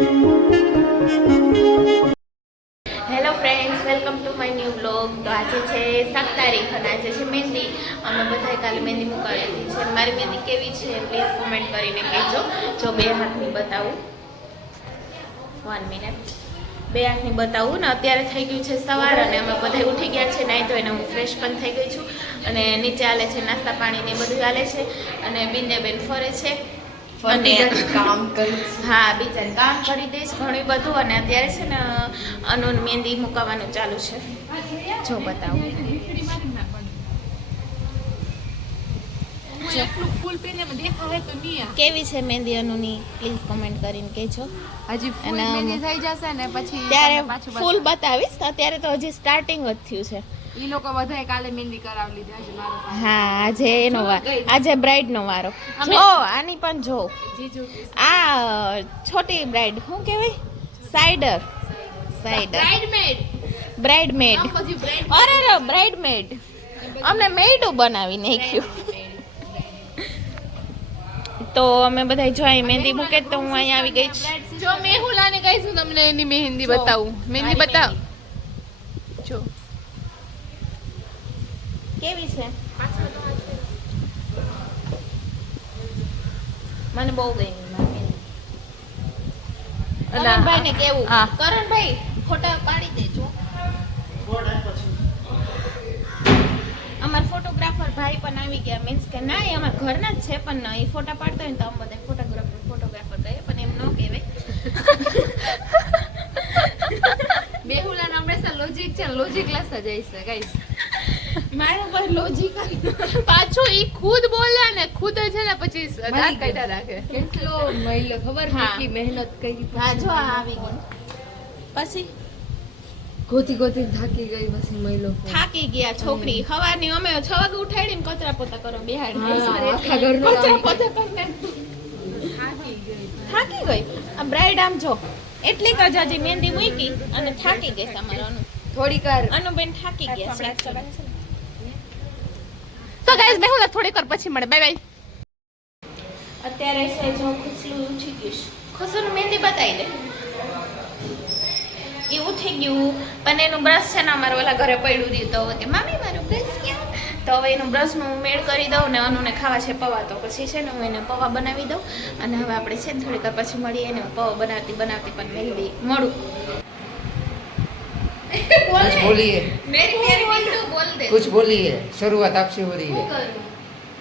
Hello friends, welcome to my new blog. તો આજે છે 7 તારીખ અને આજે છે મહેંદી. અમે બધાએ કાલે મહેંદી મુકાવેલી છે. મારી મહેંદી કેવી છે પ્લીઝ કોમેન્ટ કરીને કહેજો. જો બે હાથની બતાવું, 1 મિનિટ, બે હાથની બતાવું ને. અત્યારે થઈ ગયું છે સવાર અને અમે બધા ઉઠી ગયા છે. નાહી ધોઈને હું ફ્રેશ પણ થઈ ગઈ છું અને નીચે હાલે છે નાસ્તા પાણી ને બધું હાલે છે અને બિંદેબેન ફરે છે અને કામ કરી, હા બિચારી કામ કરી દઈશ ઘણું બધું. અને અત્યારે છે ને અનુન મહેંદી મુકાવવાનું ચાલુ છે. જો બતાવું કેવી છે મહેંદી અનુની, પ્લીઝ કોમેન્ટ કરીને કહેજો. હજી ફૂલ મહેંદી થઈ જશે ને પછી ત્યારે ફૂલ બતાવીશ. અત્યારે તો હજી સ્ટાર્ટિંગ જ થયું છે. ઈ લોકો બધાએ કાલે મહેંદી કરાવી લીધી છે મારો. હા, આજે એનો વારો, આજે બ્રાઇડ નો વારો. જો આની પણ જો, આ છોટી બ્રાઇડ શું કહેવાય, સાઇડર, બ્રાઇડમેડ. અરે બ્રાઇડમેડ, અમને મેડું બનાવી નાખ્યું. તો અમે બધા જો અહીં મહેંદી મૂકે તો હું અહીંયા આવી ગઈ છું. જો મેહુલાને કહીશું તમને એની મહેંદી બતાવું. મહેંદી બતાવ. જો કેવી છે, મને બહુ ગમી. કરણભાઈ ને કેવું, કરણભાઈ ફોટા પાડી દેજો. અમારા ફોટોગ્રાફર ભાઈ પણ આવી ગયા. મીન્સ કે ના, એ અમારા ઘરના જ છે પણ એ ફોટા પાડતા હોય ને તો અમે બધા ફોટોગ્રાફર કહીએ પણ એમ ન કહેવાય. મેહુલાને હંમેશા લોજિક છે, લોજિક ક્લાસ જઈશે ગાઈસ. મારા પર લોજિક પાછું ઈ ખુદ બોલે ને ખુદ છે ને પછી દાંત કાઢા રાખે. કેટલો મહિલો ખબર કેટલી મહેનત કરી. હા જો આવી ગયું. પછી ગોતી ગોતી થાકી ગઈ. પછી મહિલો થાકી ગયા છોકરી. સવારની અમે 6 વાગે ઉઠાડીને કચરા પોતા કરો બેહાડી. આખા ઘરનું કચરા પોતા કરીને થાકી ગઈ. આ બ્રાઇડ આમ જો એટલી જ હજી મહેંદી મૂકી અને થાકી ગઈ. તમારો થોડીક વાર અનુબેન થાકી ગયા છે. તો ગાઈસ મેહુલા થોડીક વાર પછી મળે. Bye bye. અત્યારે છે જો ખુશલું ઉઠી ગયું છે. ખુશલું મહેંદી બતાવી દે. એ ઉઠી ગયું પણ એનું બ્રશ છે ને અમારે ઓલા ઘરે પડ્યું રહ્યું. તો કે મામી મારું બ્રશ ક્યાં? તો હવે એનું બ્રશનું મેળ કરી દઉં ને અનુને ખાવા છે પૌવા. તો પછી છે ને હું એને પૌવા બનાવી દઉં અને હવે આપણે છે ને થોડીક વાર પછી મળીએ. એને હું પૌવા બનાવતી પણ મહેંદી મળું. कुछ बोलिए, शुरुआत आपसे हो रही है.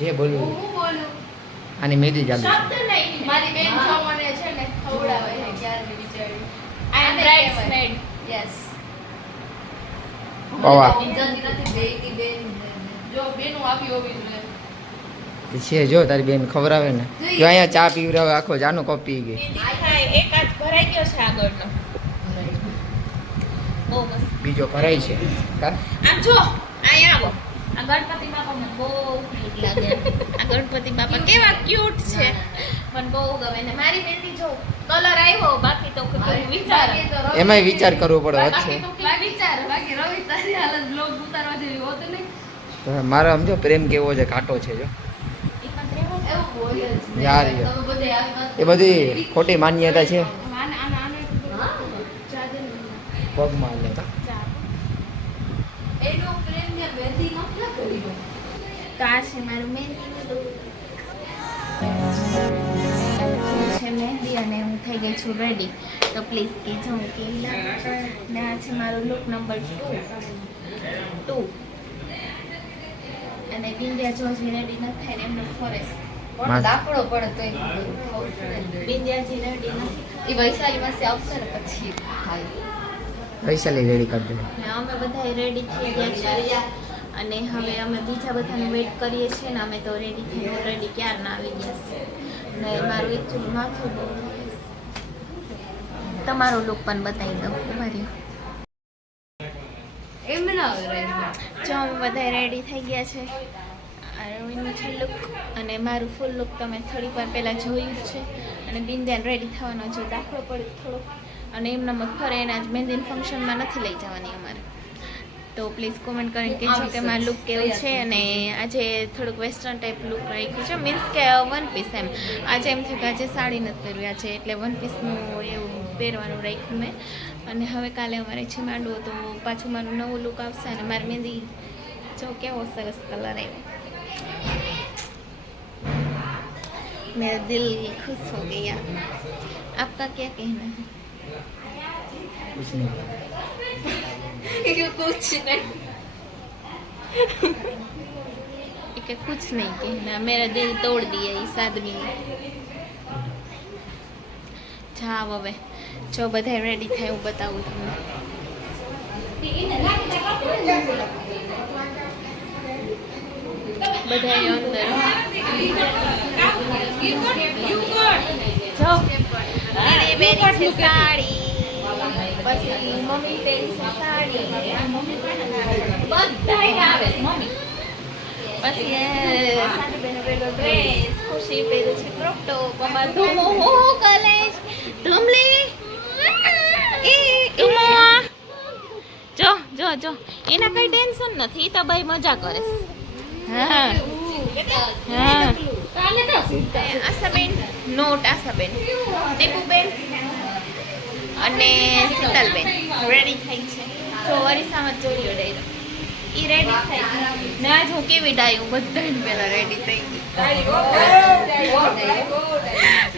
ये बोलो. आने मेरी जान. શબ્દ નહીં. મારી બેન જો મને છે ને ખવડાવે છે ક્યારની બિચારી. આઈ એમ બ્રાઇડમેડ. યસ. પૌવા. જો બેનું આપી હોવી જોઈએ. છે જો તારી બેન ખવડાવે ને. જો અહીંયા ચા પીવડાવે આખો જાનો કપ પી ગઈ. એક હાથ ભરાઈ ગયો છે આગળનો. બહુ મસ્ત. બીજો ભરાય છે. કા? આમ જો અહીંયા આવો. આ ગણપતિ બાપા મને બહુ ક્યુટ લાગે. આ ગણપતિ બાપા કેવા ક્યુટ છે, મને બહુ ગમે. ને મારી મહેંદી જો કલર આવ્યો, બાકી તો કોઈ વિચાર, એમાંય વિચાર કરવો પડે વચ્ચે. બાકી બાકી રવિ તારી હાલત બ્લોગ ઉતારવા જેવી હોત નહીં. તો મારો સમજો પ્રેમ કેવો છે, ઘાટો છે જો. એવું બોલે જ યાર તમે બધે આવી એ બધી ખોટી માન્યતા છે. પગમાં લેતા એનો પ્રેમ ને મહેંદી નહોતા કરી. તો આ છે મારું મહેંદી છે મહેંદી અને હું થઈ ગઈ છું રેડી. તો પ્લીઝ કહેજો હું કેવી લાગે. ને આ છે મારું લુક નંબર 2. અને બિંદિયા જો હજી રેડી નથી થાય ને એમનો ફરે છે. પણ દાખલો પડે તો બિંદિયાજી રેડી નથી. એ વૈશાલી પાસે આવશે ને પછી થાય. વૈશાલી રેડી કરી દે. ને અમે બધા રેડી થઈ ગયા છીએ અને હવે અમે બીજા બધાને વેઇટ કરીએ છીએ ને અમે તો રેડી થઈ ઓલરેડી ક્યારના આવી ગયા છે. ને મારું એકચ્યુઅલી માથું બહુ દુખે છે. તમારો લુક પણ બતાવી દઉં. ઉભા રહ્યો. એમ ના રહે. જો અમે બધા રેડી થઈ ગયા છે. એનું છે લુક અને મારું ફૂલ લુક તમે થોડીક વાર પહેલાં જોયું જ છે. અને બિંદિયાને રેડી થવાનો જો દાખલો પડે થોડોક. અને એમના ફરે એના જ મહેંદીના ફંક્શનમાં નથી લઈ જવાની અમારે. તો પ્લીઝ કોમેન્ટ કરીને કહેજો કે મારું લુક કેવું છે. અને આજે થોડુંક વેસ્ટર્ન ટાઈપ લુક રાખ્યું છે, મીન્સ કે વન પીસ એમ. આજે એમ થયું કે આજે સાડી નથી પહેરવી આજે, એટલે વન પીસનું એવું પહેરવાનું રાખ્યું મેં. અને હવે કાલે અમારે છે માંડવો, તો પાછું મારું નવું લુક આવશે. અને મારી મહેંદી જો કેવો સરસ કલર આવ્યો, मेरा दिल खुश हो गया. आपका क्या कहना है? कुछ नहीं. कुछ नहीं. कि कुछ नहीं कहना, मेरा दिल तोड़ दिया इस आदमी ने. જાવ હવે જો બધા રેડી થાય હું બતાવું તમને. બધા અંદર જો દીદી પહેરી છે સાડી, પછી મમ્મી પહેરી છે સાડી, બધાય આવે મમ્મી. પછી સાડી બેનો પહેલો ડ્રેસ, ખુશી પહેર્યું છે ક્રોપ ટોપ, અમાર ધૂમો હું કલેજ ધૂમલી એ ઉમા જો જો જો એના કઈ ટેન્શન નથી, ઈ તો ભાઈ મજા કરે છે. હા હા આશાબેન નોટ આશાબેન, દીપુબેન અને શીતલબેન રેડી થઈ છે. જો અરીસામાં જોઈ લો ડાયરો ઈ રેડી થઈ ના જ હું કેવી ડાયું બધા પેલા રેડી થઈ ગઈ.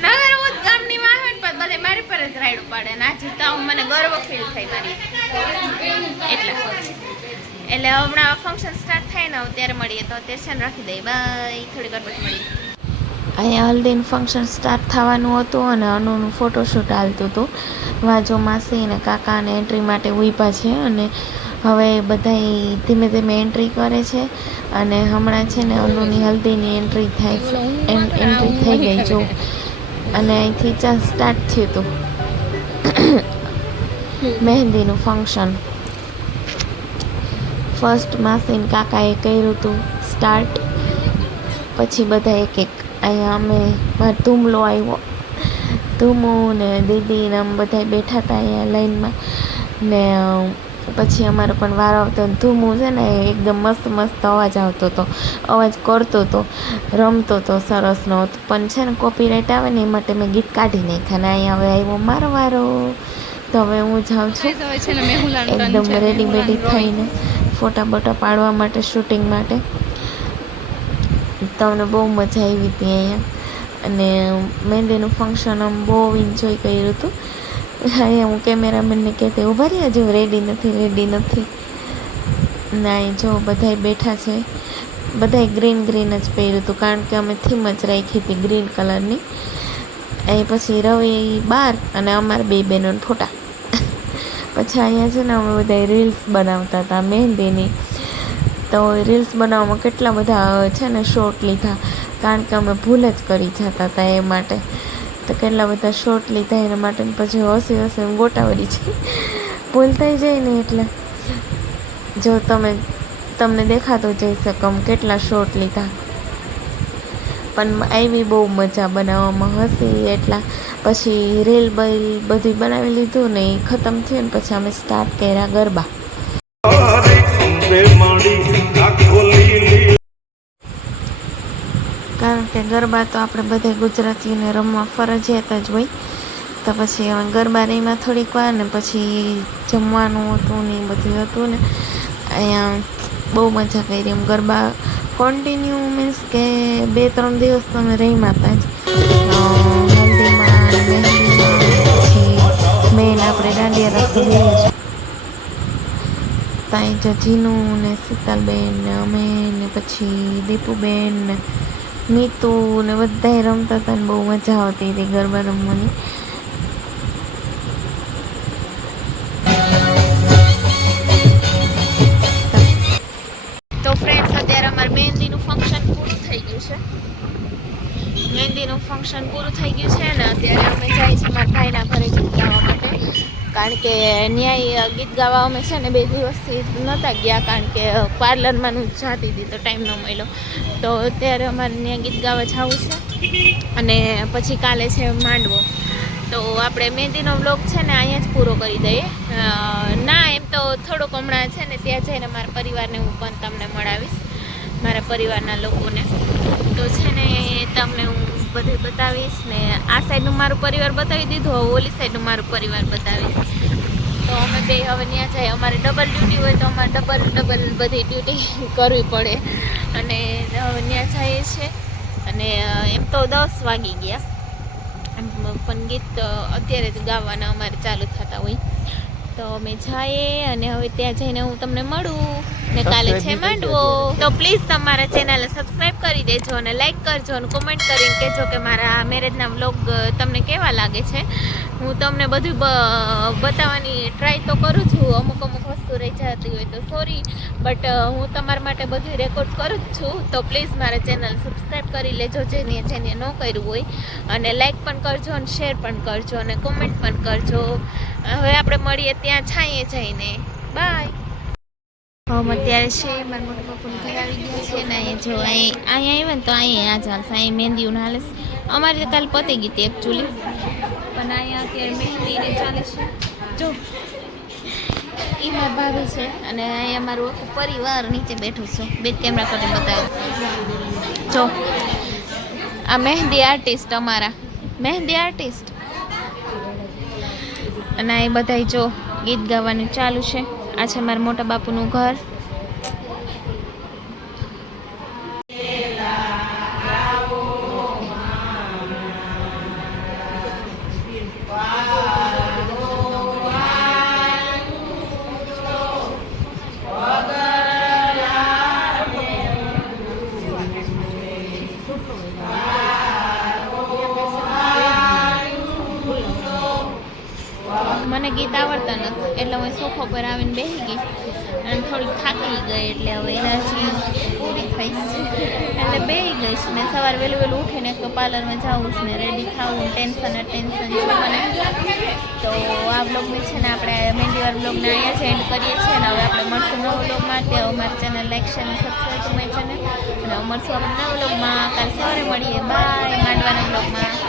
નગર હું ગામની માં હોય પણ બધે મારી પર જ રાયડું પાડે ને આજે તો મને ગર્વ ફીલ થઈ મારી એટલે હમણાં ફંક્શન સ્ટાર્ટ થાય ને ત્યારે મળીએ. તો અત્યારે રાખી દઈએ બાય, થોડી વાર પછી મળીએ. અહીંયા હલ્દીનું ફંક્શન સ્ટાર્ટ થવાનું હતું અને અનુનું ફોટોશૂટ હાલતું હતું. વાજો માસી અને કાકાને એન્ટ્રી માટે ઊભા છે અને હવે બધા ધીમે ધીમે એન્ટ્રી કરે છે. અને હમણાં છે ને અનુની હલ્દીની એન્ટ્રી થાય છે, એન્ટ્રી થઈ ગઈ જો. અને અહીંથી સ્ટાર્ટ થયું હતું મહેંદીનું ફંક્શન. ફર્સ્ટ માસીન કાકાએ કર્યું હતું સ્ટાર્ટ, પછી બધા એક એક. અહીંયા અમે મારો ધૂમલો આવ્યો, ધૂમું ને દીદી ને આમ બધા બેઠા હતા અહીંયા લાઈનમાં. ને પછી અમારો પણ વારો આવતો. ધૂમું છે ને એકદમ મસ્ત મસ્ત અવાજ આવતો હતો, અવાજ કરતો હતો, રમતો હતો સરસનો. પણ છે ને કોપીરાઇટ આવે ને એ માટે મેં ગીત કાઢી નાખ્યા. ને અહીંયા હવે આવ્યો મારો વારો, તો હવે હું જાઉં છું એકદમ રેડી બેડી થઈને ફોટા બોટા પાડવા માટે, શૂટિંગ માટે. તમને બહુ મજા આવી હતી અહીંયા. અને મહેંદીનું ફંક્શન આમ બહુ એન્જોય કર્યું હતું. અહીંયા હું કેમેરામેનને કહેતી ઊભા રહ્યા જો રેડી નથી રેડી નથી. ના એ જો બધાય બેઠા છે, બધાય ગ્રીન ગ્રીન જ પહેર્યું હતું કારણ કે અમે થીમ જ રાખી હતી ગ્રીન કલરની. અહીં પછી રવિ બાર અને અમારા બે બહેનોને ફોટા. પછી અહીંયા છે ને અમે બધા રીલ્સ બનાવતા હતા મહેંદીની. તો રીલ્સ બનાવવામાં કેટલા બધા છે ને શોટ લીધા કારણ કે અમે ભૂલ જ કરી જતા હતા એ માટે. તો કેટલા બધા શોટ લીધા એના માટે. પછી હસી હસી ગોટાવડી છે, ભૂલ થઈ જાય ને એટલે. જો તમને દેખાતો જઈ શકમ કેટલા શોટ લીધા. પણ આવી બહુ મજા બનાવવામાં, હસી એટલા. પછી રીલ બધું બનાવી લીધું ને એ ખતમ થયું ને પછી અમે સ્ટાર્ટ કર્યા ગરબા. કારણ કે ગરબા તો આપણે બધા ગુજરાતીઓને રમવા ફરજિયાત જ હોય. તો પછી અમે ગરબા રહીમાં થોડીક વાર ને પછી જમવાનું હતું ને એ બધું હતું ને અહીંયા બહુ મજા કરી. એમ ગરબા કન્ટિન્યુ મીન્સ કે 2-3 દિવસ તો અમે રહીમાં હતા જ. હલ્દીમાં, મહેંદીમાં, પછી મેન આપણે દાંડિયા રાસ તો લઈએ જ. ત્યાં જો જીનું ને શીતલબેન ને અમે ને પછી દીપુબેન ને મીતુ ને બધાય રમતા હતા ને બહુ મજા આવતી હતી ગરબા રમવાની. તો ફ્રેન્ડ્સ અત્યારે અમારું મહેંદીનું ફંક્શન પૂરું થઈ ગયું છે. મહેંદીનું ફંક્શન પૂરું થઈ ગયું છે ને અત્યારે અમે જાય છે મારા ભાઈના ઘરે ગીત ગાવા માટે. કારણ કે ન્યાય ગીત ગાવા અમે છે ને 2 દિવસથી નહોતા ગયા કારણ કે પાર્લરમાં જાતી હતી તો ટાઈમ ન મળ્યો. તો અત્યારે અમારે ત્યાં ગીત ગાવા જવું છે અને પછી કાલે છે માંડવો. તો આપણે મહેંદીનો વ્લોગ છે ને અહીંયા જ પૂરો કરી દઈએ. ના એમ તો થોડોક હમણાં છે ને ત્યાં જઈને મારા પરિવારને હું પણ તમને મળાવીશ, મારા પરિવારના લોકોને. તો છે ને તમને હું બધે બતાવીશ ને આ સાઈડનું મારું પરિવાર બતાવી દીધું, હવે ઓલી સાઈડનું મારું પરિવાર બતાવીશ. તો અમે બે હવે ત્યાં જઈએ. અમારે ડબલ ડ્યુટી હોય તો અમારે ડબલ બધી ડ્યુટી કરવી પડે અને હવે ત્યાં જઈએ છીએ. અને એમ તો 10 વાગી ગયા પણ ગીત અત્યારે જ ગાવાના અમારે ચાલુ થતા હોય. તો અમે જઈએ અને હવે ત્યાં જઈને હું તમને મળું ને કાલે છે માંડવો. તો પ્લીઝ તમારા ચેનલને સબસ્ક્રાઈબ કરી દેજો અને લાઈક કરજો અને કોમેન્ટ કરીને કહેજો કે મારા મેરેજના વ્લોગ તમને કેવા લાગે છે. હું તમને બધું બતાવવાની ટ્રાય તો કરું છું, અમુક વસ્તુ રહી જતી હોય તો સોરી, બટ હું તમારા માટે બધું રેકોર્ડ કરું જ છું. તો પ્લીઝ મારા ચેનલ સબસ્ક્રાઈબ કરી લેજો જેને ન કર્યું હોય, અને લાઈક પણ કરજો અને શેર પણ કરજો અને કોમેન્ટ પણ કરજો. હવે આપણે મળીએ ત્યાં છાંયે જઈને. બાય. હવે અત્યારે છે મારા મોટા બાપુને ઘર આવી ગયા છે ને અહીંયા જો અહીંયા આવ્યા ને તો અહીંયા આ ચાલશે, અહીંયા મહેંદીનું હાલે છે. અમારી તો કાલ પતી ગઈ હતી એકચ્યુઅલી, પણ અહીંયા અત્યારે મહેંદીને ચાલે છે. જો એ મારા ભાભી છે અને અહીંયા મારું આખું પરિવાર નીચે બેઠું છે. બે કેમેરા કરીને બતાવ્યું. જો આ મહેંદી આર્ટિસ્ટ, અમારા મહેંદી આર્ટિસ્ટ. અને એ બધાય જો ગીત ગાવાનું ચાલુ છે. આ છે મારા મોટા બાપુનું ઘર. મને ગીત આવડતા નથી એટલે હું સોફા પર આવીને બેસી ગઈ અને થોડીક થાકી ગઈ, એટલે હવે એનર્જી પૂરી થઈ છે એટલે બેસી ગઈશ. ને સવારે વહેલું ઉઠીને તો પાર્લરમાં જાઉં છું ને રેડી થાવું, ટેન્શન છે મને. તો આ બ્લોગને છે ને આપણે મહેંદીવાર બ્લોગને અહીંયા જ એન્ડ કરીએ છીએ ને હવે આપણે મળશું નવો બ્લોગમાં. તે અમારી ચેનલ લાઈક શેર અને સબસ્ક્રાઈબ કરી મારી ચેનલ. અને મળશું આપણે નવા બ્લોગમાં. કાલે સવારે મળીએ. બાય. માંડવાના બ્લોગમાં.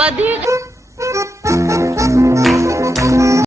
બધી